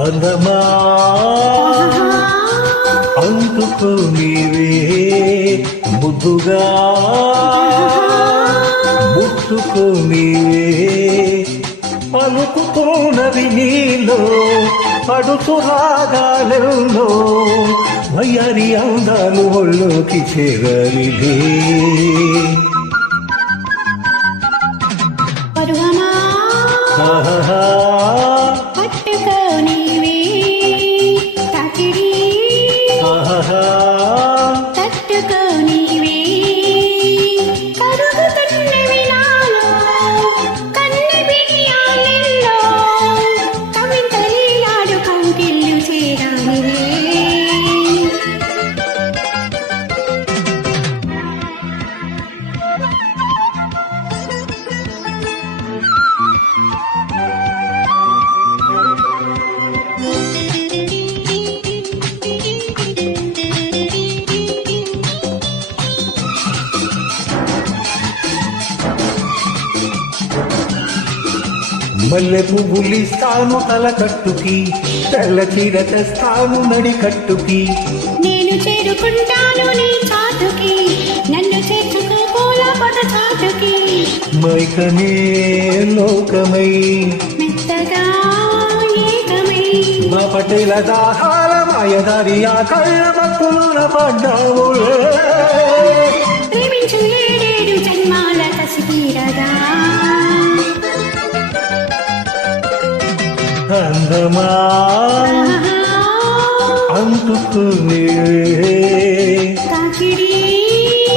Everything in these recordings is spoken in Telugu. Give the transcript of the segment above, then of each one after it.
అందమా అందుకో నీవే ముద్దుగా? ముట్టుకు నీవే పలుకుతున్నది నీలో పడుతు రాగాలెల్లో వయ్యారి అందాలు ఒళ్ళోకి చేరలిలే మల్లె పువ్వులిస్తాను తల కట్టుకి తెల్ల చీర తెస్తాను నడి కట్టుకి నేను చేరుకుంటాను నీ చాటుకి నన్ను చేర్చుకో పూల పద చాటుకి. మైకమే లోకమై మెత్తగా ఏకమై. మా పటేల దాహాల మాయదారి ఆ కళ్ళ మక్కుల అందమా అందుకునే తాకిడి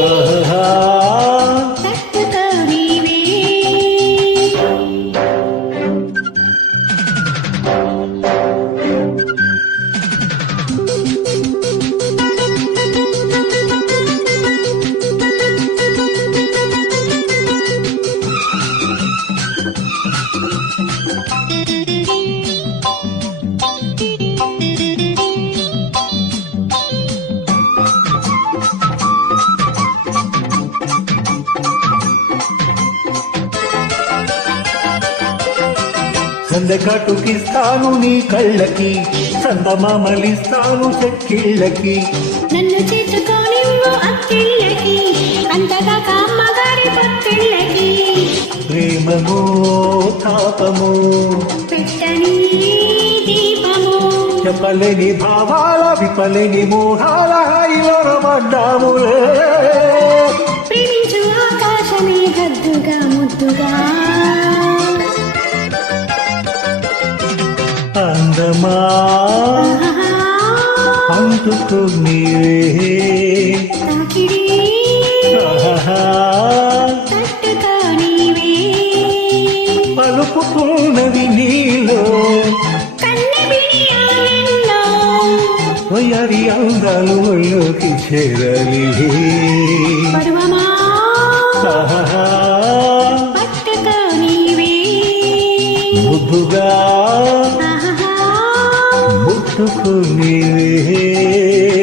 ఆహా తట్టుకో నీవే సందకాటుకిస్తాను నీ కళ్ళకి సందమామలిస్తాను చెక్కిళ్ళకి. నన్ను చేర్చుకోనివ్వు అక్కిళ్ళకి అంతగా కామ్మగారి పొత్తిళ్ళకి ప్రేమము తాపము పెట్టని దీపము. చెప్పలేని భావాల విపలేని మోహాల హాయిలో ప్రేమించు ఆకాశమే హద్దుగా ముద్దుగా. అందమా తట్టుకో నీవే. పలుకుతున్నది నీలో. వయ్యారి అందాలు ఒళ్ళోకి చేరలి. hey.